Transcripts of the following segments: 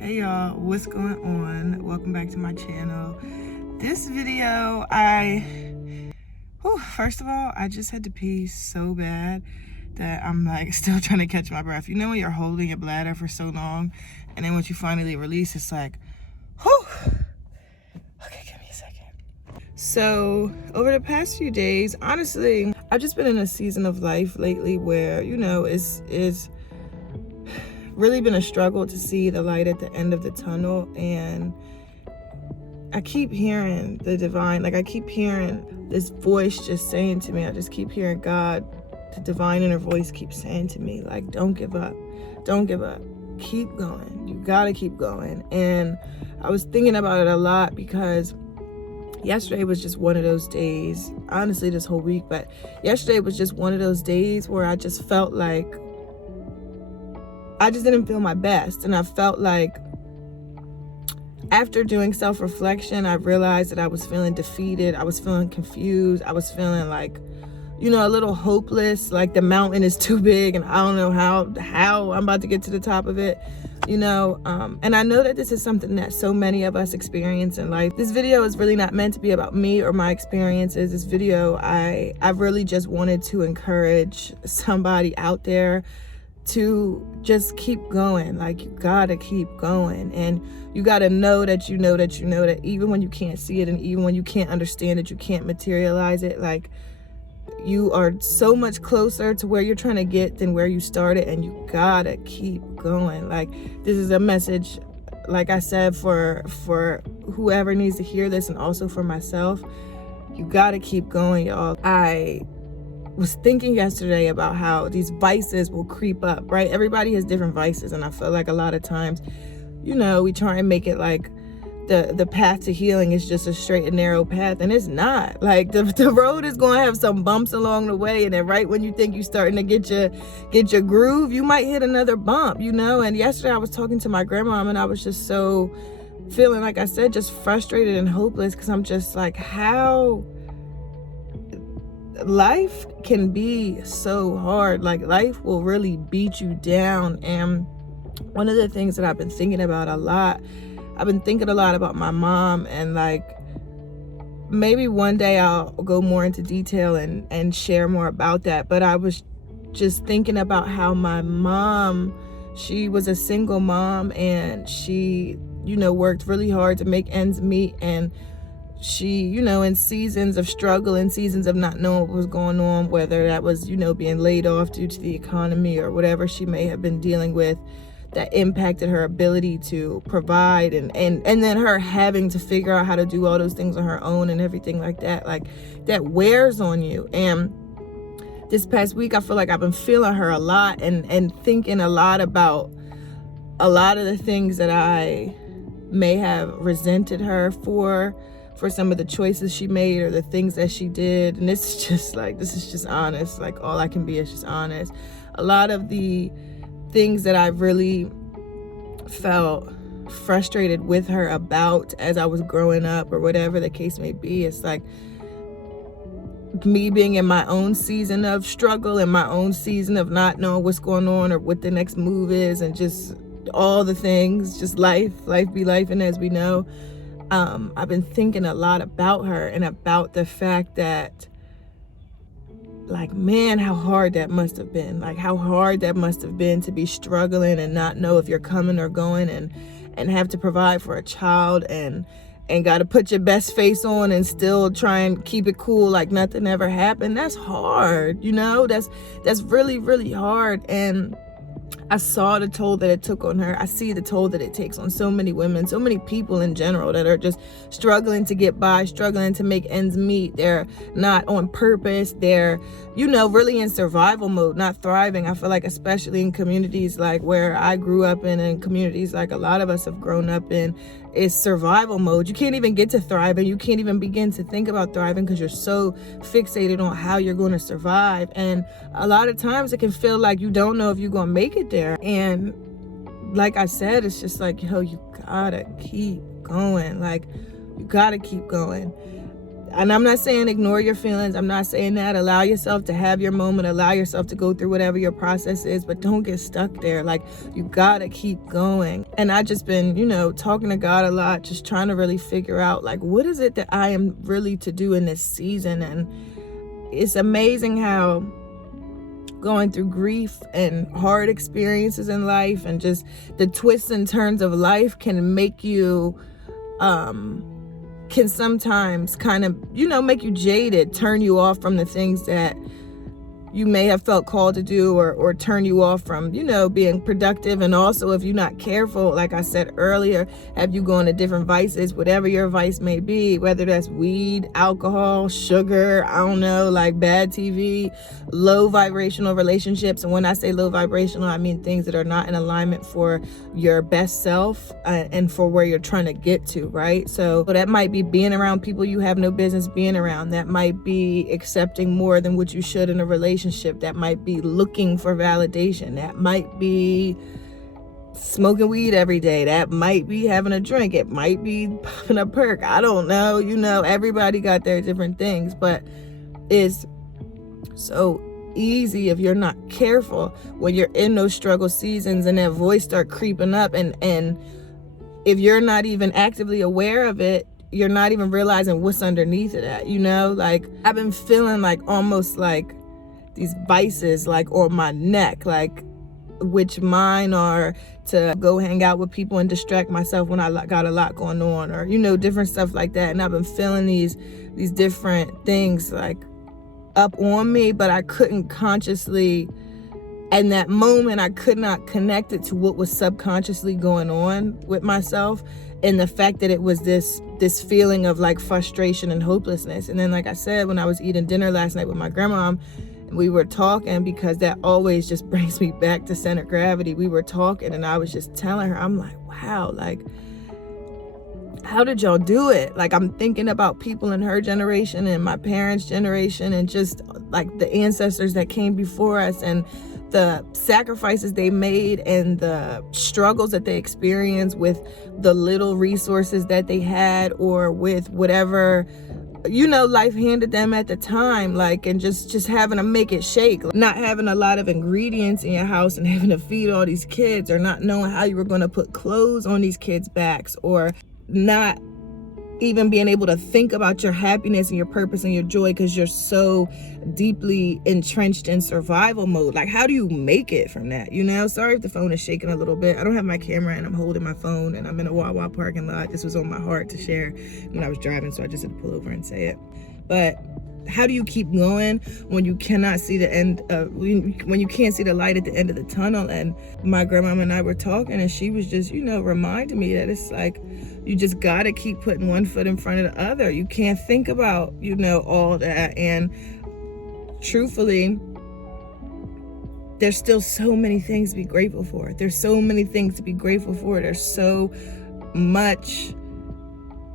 Hey y'all, what's going on? Welcome back to my channel. This video, first of all, I just had to pee so bad that I'm like still trying to catch my breath. You know when you're holding your bladder for so long and then once you finally release, it's like, whew. Okay, give me a second. So over the past few days, honestly, I've just been in a season of life lately where, it's really been a struggle to see the light at the end of the tunnel. And I keep hearing the divine, I keep hearing this voice just saying to me, I just keep hearing God, the divine inner voice keeps saying to me, don't give up, keep going, you gotta keep going. And I was thinking about it a lot because yesterday was just one of those days, honestly this whole week, but yesterday was just one of those days where I just felt like I just didn't feel my best. And I felt like after doing self-reflection, I realized that I was feeling defeated. I was feeling confused. I was feeling a little hopeless, like the mountain is too big and I don't know how I'm about to get to the top of it, and I know that this is something that so many of us experience in life. This video is really not meant to be about me or my experiences. This video, I really just wanted to encourage somebody out there to just keep going. You gotta keep going, and you gotta know that that even when you can't see it and even when you can't understand it, you can't materialize it, you are so much closer to where you're trying to get than where you started, and you gotta keep going. This is a message, like I said, for whoever needs to hear this, and also for myself. You gotta keep going, y'all. I was thinking yesterday about how these vices will creep up, right? Everybody has different vices, and I feel like a lot of times, we try and make it like the path to healing is just a straight and narrow path, and it's not. The road is going to have some bumps along the way, and then right when you think you're starting to get your groove, you might hit another bump, And yesterday I was talking to my grandma, and I was just so feeling, like I said, just frustrated and hopeless, because I'm just like, how life can be so hard. Life will really beat you down. And one of the things that I've been thinking about a lot, about my mom, and maybe one day I'll go more into detail and share more about that. But I was just thinking about how my mom, she was a single mom, and she, worked really hard to make ends meet, and she, in seasons of struggle, in seasons of not knowing what was going on, whether that was, being laid off due to the economy or whatever she may have been dealing with, that impacted her ability to provide, and then her having to figure out how to do all those things on her own and everything like that, that wears on you. And this past week, I feel like I've been feeling her a lot, and thinking a lot about a lot of the things that I may have resented her for some of the choices she made or the things that she did. And it's just this is just honest. All I can be is just honest. A lot of the things that I really felt frustrated with her about as I was growing up, or whatever the case may be, it's me being in my own season of struggle, in my own season of not knowing what's going on or what the next move is, and just all the things, just life be life. And as we know, I've been thinking a lot about her, and about the fact that, man, how hard that must have been. How hard that must have been to be struggling and not know if you're coming or going, and have to provide for a child, and got to put your best face on and still try and keep it cool like nothing ever happened. That's hard, that's really, really hard. And I saw the toll that it took on her. I see the toll that it takes on so many women, so many people in general, that are just struggling to get by, struggling to make ends meet. They're not on purpose. They're, really in survival mode, not thriving. I feel like especially in communities where I grew up in, and communities a lot of us have grown up in, is survival mode. You can't even get to thriving. You can't even begin to think about thriving because you're so fixated on how you're going to survive. And a lot of times it can feel like you don't know if you're going to make it there. And like I said, it's just you gotta keep going. You gotta keep going. And I'm not saying ignore your feelings. I'm not saying that. Allow yourself to have your moment. Allow yourself to go through whatever your process is, but don't get stuck there. Like, you gotta keep going. And I just been, talking to God a lot, just trying to really figure out, like, what is it that I am really to do in this season? And it's amazing how going through grief and hard experiences in life and just the twists and turns of life can make you, can sometimes kind of, make you jaded, turn you off from the things that you may have felt called to do, or turn you off from, being productive. And also, if you're not careful, like I said earlier, have you go into different vices, whatever your vice may be, whether that's weed, alcohol, sugar, I don't know, like bad TV, low vibrational relationships. And when I say low vibrational, I mean things that are not in alignment for your best self and for where you're trying to get to, right? So that might be being around people you have no business being around. That might be accepting more than what you should in a relationship. That might be looking for validation. That might be smoking weed every day. That might be having a drink. It might be popping a perk. I don't know. Everybody got their different things, but it's so easy if you're not careful when you're in those struggle seasons and that voice start creeping up, and if you're not even actively aware of it, you're not even realizing what's underneath of that. Like, I've been feeling like almost like these vices, like, on my neck, like, which mine are to go hang out with people and distract myself when I got a lot going on, or different stuff like that. And I've been feeling these different things like up on me, but I couldn't consciously, in that moment, I could not connect it to what was subconsciously going on with myself, and the fact that it was this feeling of like frustration and hopelessness. And then, like I said, when I was eating dinner last night with my grandma, we were talking, because that always just brings me back to center gravity. We were talking, and I was just telling her, I'm like, wow, like, how did y'all do it? Like, I'm thinking about people in her generation and my parents' generation, and just like the ancestors that came before us, and the sacrifices they made, and the struggles that they experienced with the little resources that they had, or with whatever life handed them at the time, like, and just having to make it shake, not having a lot of ingredients in your house and having to feed all these kids, or not knowing how you were going to put clothes on these kids' backs, or not even being able to think about your happiness and your purpose and your joy because you're so deeply entrenched in survival mode. Like, how do you make it from that? Sorry if the phone is shaking a little bit. I don't have my camera, and I'm holding my phone, and I'm in a Wawa parking lot. This was on my heart to share when I was driving, so I just had to pull over and say it. But how do you keep going when you cannot see the end when you can't see the light at the end of the tunnel? And my grandmama and I were talking, and she was just reminding me that it's like, you just gotta keep putting one foot in front of the other. You can't think about all that. And truthfully, there's still so many things to be grateful for. There's so many things to be grateful for. There's so much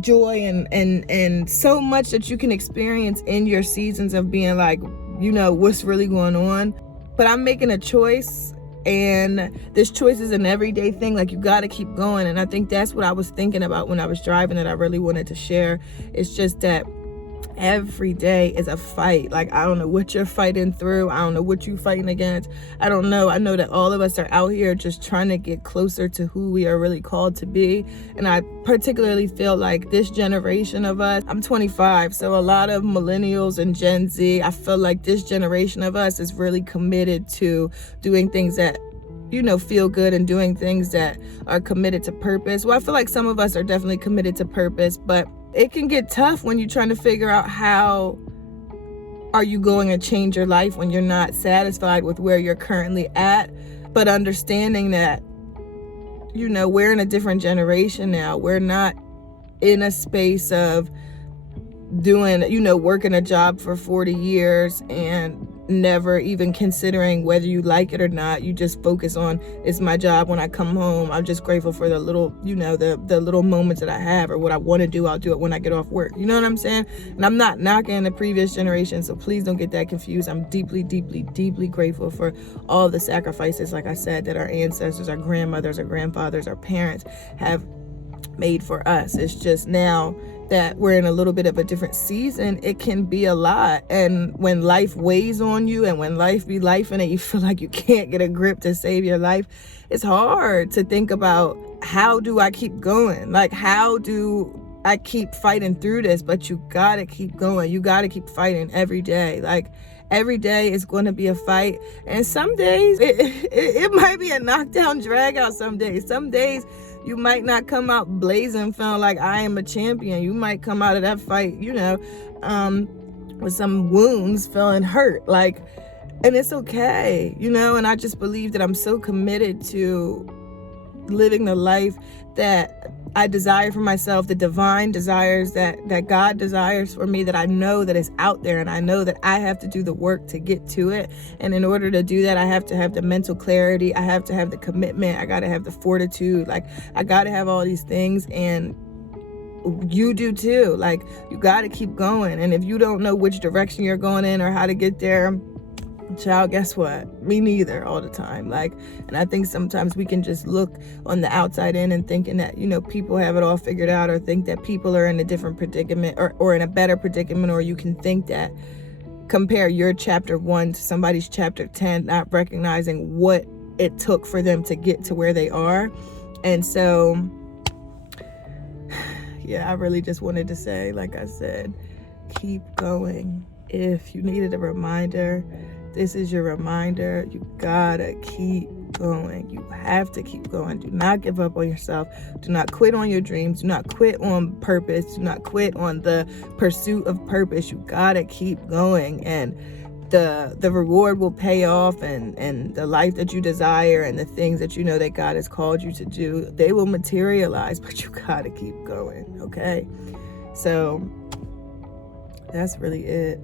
joy and so much that you can experience in your seasons of being like, what's really going on. But I'm making a choice, and this choice is an everyday thing. Like, you got to keep going. And I think that's what I was thinking about when I was driving, that I really wanted to share. It's just that every day is a fight. Like, I don't know what you're fighting through. I don't know what you're fighting against. I don't know. I know that all of us are out here just trying to get closer to who we are really called to be. And I particularly feel like this generation of us, I'm 25, so a lot of millennials and Gen Z, I feel like this generation of us is really committed to doing things that feel good, and doing things that are committed to purpose. Well, I feel like some of us are definitely committed to purpose, but it can get tough when you're trying to figure out how are you going to change your life when you're not satisfied with where you're currently at. But understanding that, we're in a different generation now. We're not in a space of doing, working a job for 40 years and never even considering whether you like it or not. You just focus on, it's my job. When I come home, I'm just grateful for the little, the little moments that I have, or what I want to do, I'll do it when I get off work. You know what I'm saying? And I'm not knocking the previous generation, so please don't get that confused. I'm deeply, deeply, deeply grateful for all the sacrifices, like I said, that our ancestors, our grandmothers, our grandfathers, our parents have made for us. It's just now that we're in a little bit of a different season, it can be a lot. And when life weighs on you and when life be life and you feel like you can't get a grip to save your life, it's hard to think about, how do I keep going? Like, how do I keep fighting through this? But you gotta keep going. You gotta keep fighting every day. Like, every day is going to be a fight. And some days it might be a knockdown drag out. Some days you might not come out blazing feeling like I am a champion. You might come out of that fight, with some wounds, feeling hurt. Like, and it's okay, and I just believe that I'm so committed to living the life that I desire for myself, the divine desires that God desires for me, that I know that is out there, and I know that I have to do the work to get to it. And in order to do that, I have to have the mental clarity, I have to have the commitment, I got to have the fortitude, like I got to have all these things, and you do too. Like, you got to keep going. And if you don't know which direction you're going in or how to get there, child, guess what? Me neither all the time. Like, and I think sometimes we can just look on the outside in and thinking that, people have it all figured out, or think that people are in a different predicament or in a better predicament, or you can think that, compare your chapter 1 to somebody's chapter 10, not recognizing what it took for them to get to where they are. And so, yeah, I really just wanted to say, like I said, keep going. If you needed a reminder, this is your reminder. You gotta keep going. You have to keep going. Do not give up on yourself. Do not quit on your dreams. Do not quit on purpose. Do not quit on the pursuit of purpose. You gotta keep going, and the reward will pay off, and the life that you desire and the things that that God has called you to do, they will materialize, but you gotta keep going, okay? So that's really it.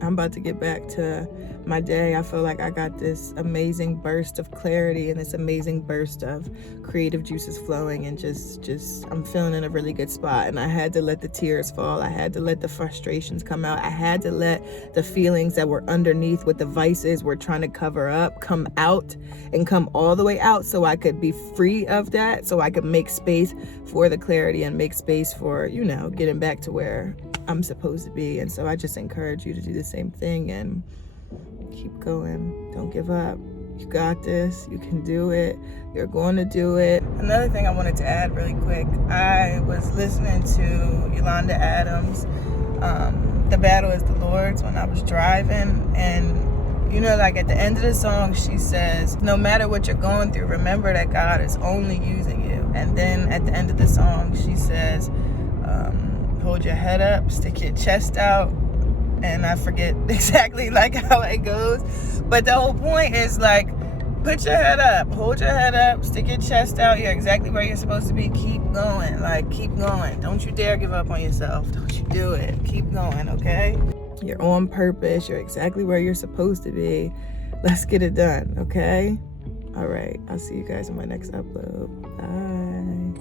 I'm about to get back to my day. I feel like I got this amazing burst of clarity and this amazing burst of creative juices flowing, and just I'm feeling in a really good spot. And I had to let the tears fall. I had to let the frustrations come out. I had to let the feelings that were underneath, what the vices were trying to cover up, come out and come all the way out, so I could be free of that, so I could make space for the clarity and make space for, getting back to where I'm supposed to be. And so I just encourage you to do the same thing and keep going. Don't give up. You got this. You can do it. You're going to do it. Another thing I wanted to add really quick, I was listening to Yolanda Adams, The Battle is the Lord's, when I was driving. And like at the end of the song, she says, no matter what you're going through, remember that God is only using you. And then at the end of the song, she says, hold your head up, stick your chest out, and I forget exactly like how it goes, but the whole point is like, put your head up, hold your head up, stick your chest out, you're exactly where you're supposed to be, keep going, like keep going, don't you dare give up on yourself, don't you do it, keep going, okay? You're on purpose, you're exactly where you're supposed to be, let's get it done, okay? All right, I'll see you guys in my next upload. Bye.